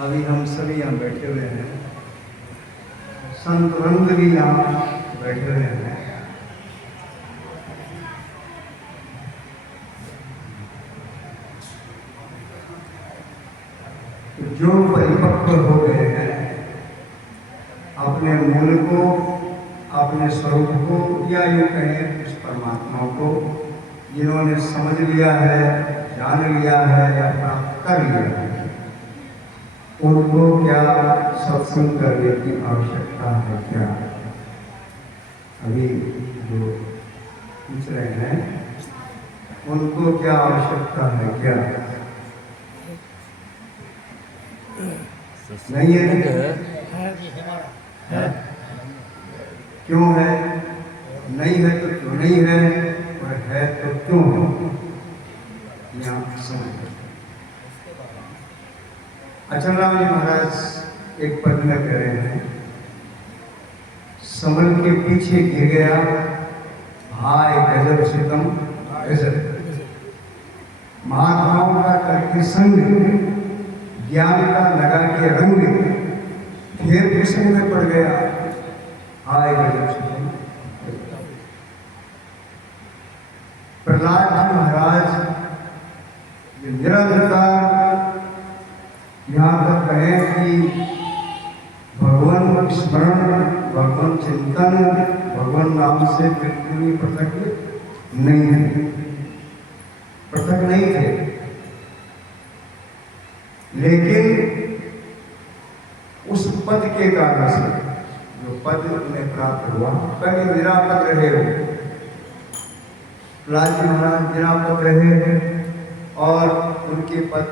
अभी हम सभी यहाँ बैठे हुए हैं, संत रंग भी यहाँ बैठे हुए हैं। जो परिपक्व हो गए हैं, अपने मूल को, अपने स्वरूप को, या यूँ कहें उस परमात्मा को जिन्होंने समझ लिया है, जान लिया है या प्राप्त कर लिया है, उनको क्या सत्संग करने की आवश्यकता है? क्या अभी जो पूछ रहे हैं उनको क्या आवश्यकता है? क्या नहीं है? क्यों है? नहीं है तो क्यों नहीं है, और है तो क्यों है? यहाँ समझ। अचलराम जी महाराज एक पद में कह रहे हैं, समल के पीछे गिर गया हाय गजब सितम गजब। महात्माओं का करके संग, ज्ञान का लगा के रंग, फिर प्रसंग में पड़ गया हाय गजब सितम। प्रहलाद जी महाराज निरंतर यहाँ तक कहें कि भगवान स्मरण, भगवान चिंतन, भगवान नाम से बिल्कुल पृथक नहीं थे, पृथक नहीं थे। लेकिन उस पद के कारण से, जो पद उन्हें प्राप्त हुआ, कभी निरापद रहे हो, प्रहलाद जी महाराज निरापद रहे और उनके पद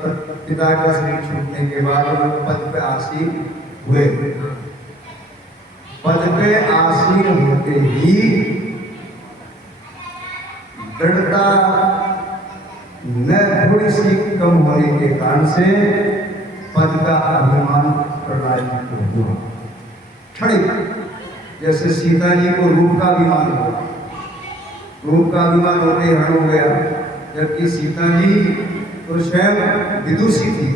पिता का शरीर छूटने के बाद वो पद पे आसीन हुए। पद पे आसीन होते ही दृढ़ता न थोड़ी सी कम होने के कारण से पद का अभिमान प्रहलाद को हुआ। क्षणिक, जैसे सीता जी को रूप का अभिमान हुआ, रूप का अभिमान होते ही हरण हो गया, जबकि सीता जी तो स्वयं विदुषी थी,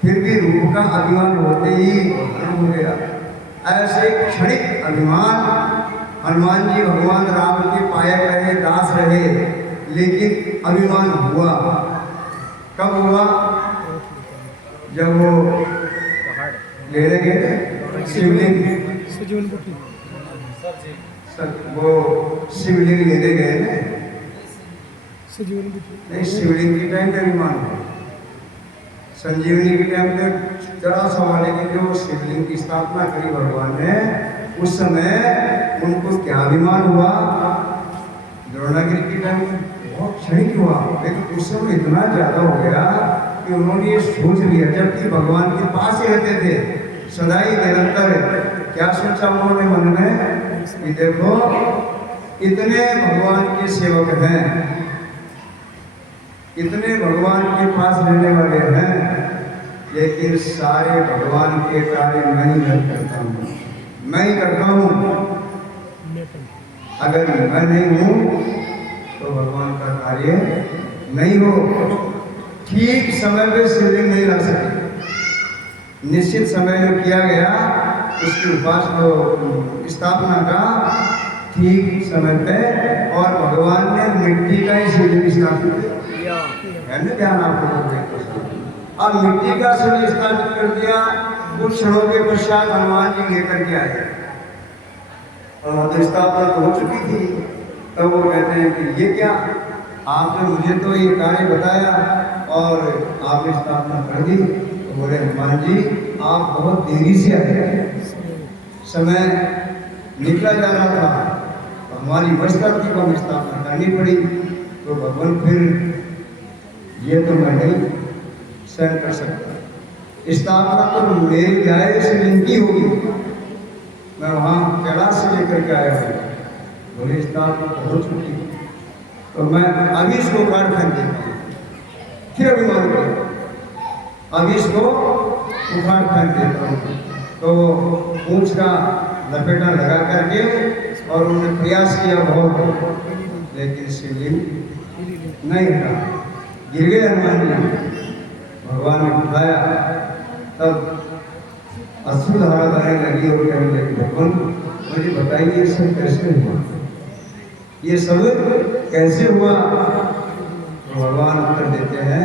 फिर भी रूप का अभिमान होते ही हरण हो गया। ऐसे क्षणिक अभिमान हनुमान जी भगवान राम के पायक रहे, दास रहे, लेकिन अभिमान हुआ। कब हुआ? जब वो ले गए शिवलिंग, वो शिवलिंग लेने गए ना, नहीं शिवलिंग के टाइम पे अभिमान हुआ, संजीवनी के टाइम पे जरा सवाल है कि जो शिवलिंग की स्थापना करी भगवान ने, उस समय उनको क्या अभिमान हुआ? द्रोणागिरी के टाइम में बहुत क्षणिक हुआ, लेकिन उस समय इतना ज्यादा हो गया कि उन्होंने ये सोच लिया, जबकि भगवान के पास ही रहते थे सदाई निरंतर। क्या सोचा उन्होंने मन में कि देखो इतने भगवान के सेवक हैं, इतने भगवान के पास रहने वाले हैं, लेकिन सारे भगवान के कार्य मैं ही करता हूँ, मैं ही करता हूँ। अगर मैं नहीं हूँ तो भगवान का कार्य नहीं हो। ठीक समय पे शिवलिंग नहीं ला सके, निश्चित समय जो किया गया उसकी उपासना स्थापना का ठीक समय पे, और भगवान ने मिट्टी का ही शिवलिंग स्थापित है ना, ध्यान आप लोगों ने। अब मिट्टी का शिवलिंग स्थापित कर दिया, कुछ क्षणों के पश्चात हनुमान जी लेकर के आए और स्थापना हो चुकी थी। तब वो कहते हैं कि ये क्या, आपने मुझे तो ये कार्य बताया और आपने स्थापना कर दी। तो बोले हनुमान जी आप बहुत देरी से आए, समय निकला जा रहा था, हमारी वस्तु थी को हमें स्थापना करनी पड़ी। तो भगवान फिर ये तो मैं नहीं सहन कर सकता, स्थापना तो मेरी जाए शिवलिंग की होगी, मैं वहाँ कैलाश से लेकर के आया हूँ, बोले स्थापना हो चुकी, तो मैं अभी इसको काट फेंक देता हूँ। फिर अभिमान किया, अभी इसको उखाड़ फेंक देता हूँ। तो पूंछ का लपेटा लगा करके और उन्होंने प्रयास किया बहुत, लेकिन शिवलिंग नहीं हटा, गिर गए हनुमान जी। भगवान ने उठाया, तब अश्रुधारा बहने लगी और कहने लगी, भगवान मुझे बताइए ये सब कैसे हुआ, ये सब कैसे हुआ। तो भगवान उत्तर देते हैं,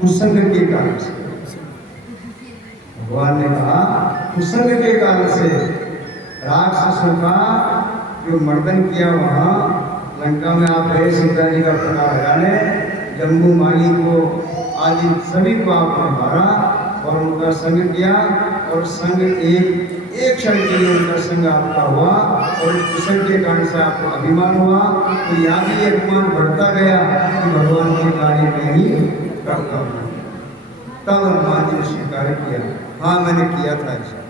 कुसंग के कारण से। भगवान ने कहा कुसंग के कारण से राक्षसों का जो मर्दन किया वहाँ लंका में आप गए, सीता जी का पता लगाने, जम्बू माली को आदि सभी को आपने मारा और उनका संग किया, और संग एक क्षण के लिए उनका संग आपका हुआ और उस कुसंग के कारण से आपको अभिमान हुआ। तो यहाँ भी ये अभिमान बढ़ता गया कि भगवान के कार्य में ही करता हूँ। तब हनुमान जी ने स्वीकार किया, हाँ मैंने किया था ऐसा,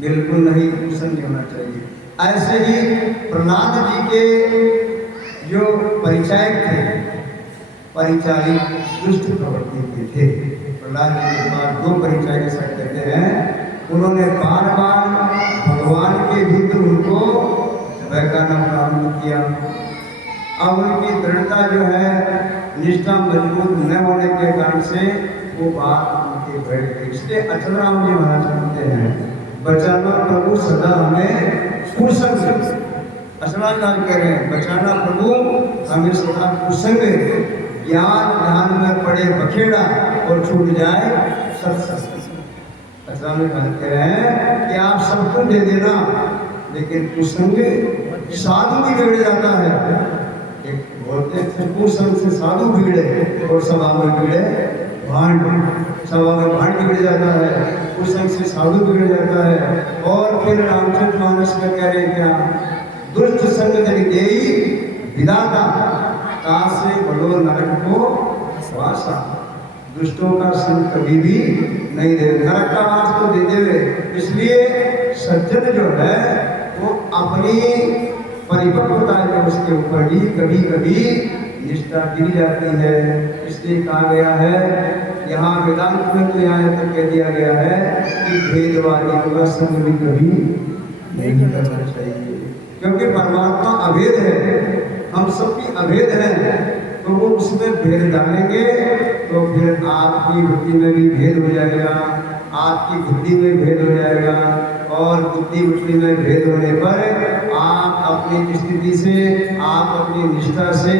बिल्कुल नहीं, कुसंग नहीं होना चाहिए। ऐसे ही प्रहलाद जी के जो परिचायक थे, परिचारिक दुष्ट प्रवृत्ति के थे। प्रहलाद जी के पास दो परिचायक ऐसा कहते हैं, उन्होंने बार बार भगवान के विरुद्ध उनको बहकाना प्रारंभ किया। अब उनकी दृढ़ता जो है, निष्ठा मजबूत न होने के कारण से वो बात उनके बैठ गई। इसलिए अचलराम जी महाराज कहते हैं, बचाना प्रभु सदा हमें कुसंग से। अचलराम जी कह रहे हैं, बचाना प्रभु हमें सदा कुसंग, ज्ञान ध्यान में पड़े बखेड़ा और छूट जाए सत्संग। अचलराम जी कह रहे हैं कि आप सबको दे देना, लेकिन कुसंग साधु भी बिगड़ जाता है। एक बोलते हैं कुसंग से साधु बिगड़े और सभा में बिगड़े भांड, सभा में भांड बिगड़ जाता है, कुसंग से साधु बिगड़ जाता है। और फिर रामचरितमानस में कह रहे क्या, दुष्ट संग देई विदाता, कासे बलो नरक को वासा। दुष्टों का संग कभी भी नहीं दे, नरक का वास तो दे देवे। इसलिए सज्जन जो है वो अपनी परिपक्वता है उसके ऊपर भी कभी कभी निष्ठा गिर जाती है। इसलिए कहा गया है, यहाँ वेदांत में तो यहाँ तक कह दिया गया है कि भेदवादियों का संग भी कभी नहीं करना चाहिए, क्योंकि परमात्मा अभेद है, हम सबकी अभेद है। तो वो उसमें भेद डालेंगे तो फिर आपकी बुद्धि में भी भेद हो जाएगा, आपकी बुद्धि में भेद हो जाएगा, और बुद्धि बुद्धि में भेद होने पर आप अपनी स्थिति से, आप अपनी निष्ठा से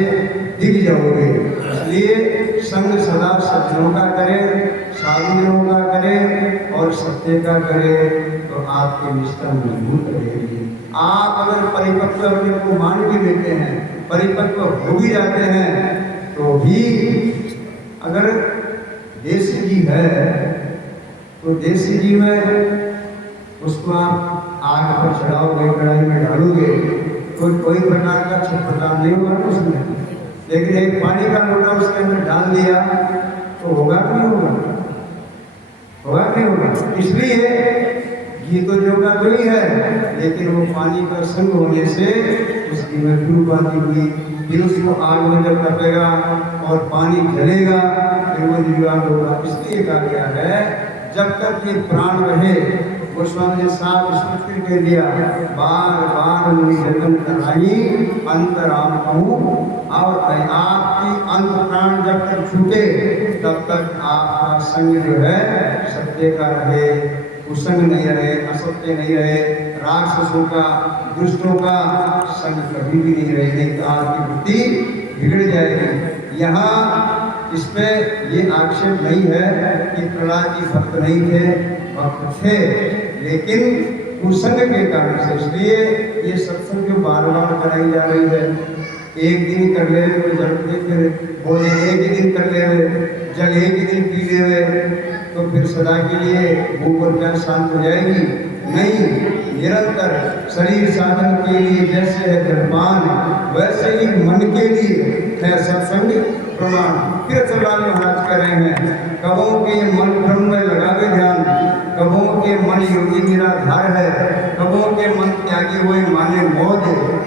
दिख जाओगे। इसलिए संग सदा सज्जनों का करें, साधुओं का करें और सत्य का करें, तो आपकी निष्ठा मजबूत रहेगी। आप अगर परिपक्व अपने को मान भी लेते हैं, परिपक्व हो भी जाते हैं, तो भी अगर देसी घी है तो देसी घी में उसको आप आग पर चढ़ाओगे, कढ़ाई में डालोगे तो कोई प्रकार का छटपटा नहीं होगा उसमें। लेकिन एक पानी का लोटा उसके अंदर डाल दिया तो होगा कि नहीं होगा, होगा कि नहीं होगा। इसलिए घी तो जो का तो ही है, लेकिन वो पानी का संग होने से उसकी में धूप आती हुई, फिर उसको आग में जब तपेगा और पानी जलेगा फिर वो निर्वाण होगा। इसलिए कहा गया है जब तक ये प्राण रहे, गोस्वामी ने साफ स्पष्ट कह दिया, बार बार मुनि जन्म कराई अंतराम कहूँ, और आपकी अंत प्राण जब तक छूटे तब तक आपका संग जो है सत्य का रहे, कुसंग नहीं रहे, असत्य नहीं रहे, राक्षसों का, दुष्टों का संग कभी भी नहीं रहे, नहीं तो आपकी बुद्धि बिगड़ जाएगी। यहाँ इसमें ये आक्षेप नहीं है कि प्रहलाद जी भक्त नहीं थे, भक्त थे, लेकिन कुसंग के कारण से। इसलिए ये सत्संग जो बार बार कराई जा रही है, एक दिन कर ले तो जल फिर बोले, एक ही दिन कर ले जल एक ही दिन पी ले तो फिर सदा के लिए भूख और प्यास शांत हो जाएगी? नहीं, निरंतर शरीर साधन के लिए जैसे है जलपान, वैसे ही मन के लिए है सत्संग प्रमाण। फिर सलाल महाराज कह रहे हैं, कबों के मन ब्रह्म में लगा के ध्यान, कबों के मन योगी निराधार है, कबों के मन त्यागी हुए माने मौज,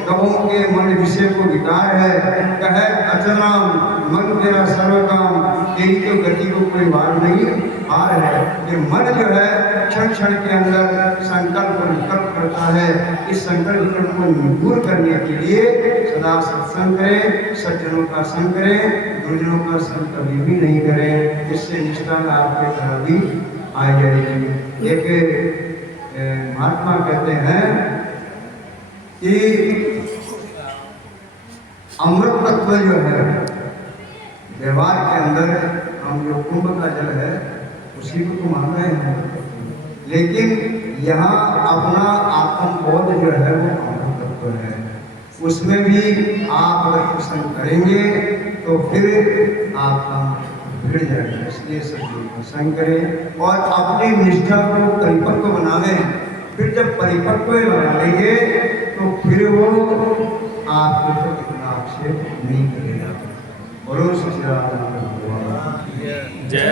कबों के मन विषय को विकार है, कहे अचलाम मन तेरा सर्व काम, तेरी तो गति को कोई वार नहीं आ रहा है। ये मन जो है क्षण क्षण के अंदर संकल्प और विकल्प करता है। इस संकल्प को दूर करने के लिए सदा सत्संग करें, सज्जनों का संग करें, दुर्जनों का संग कभी भी नहीं करें। इससे निष्ठा आपके खराबी आ जाएगी। एक महात्मा कहते हैं कि अमृत तत्व जो है व्यवहार के अंदर, हम जो कुंभ का जल है उसी को तो मान रहे हैं, लेकिन यहाँ अपना आत्मबोध जो है वो अमृत तत्व है। उसमें भी आप अगर प्रसन्न करेंगे तो फिर आपका भिड़ जाएगा। इसलिए सभी प्रसन्न करें और अपनी निष्ठा को परिपक्व बनावें। फिर जब परिपक्व बना लेंगे तो फिर वो आपके ऊपर इतना आक्षेप नहीं करेगा। बोलो सच्चिदानंद भगवान। जय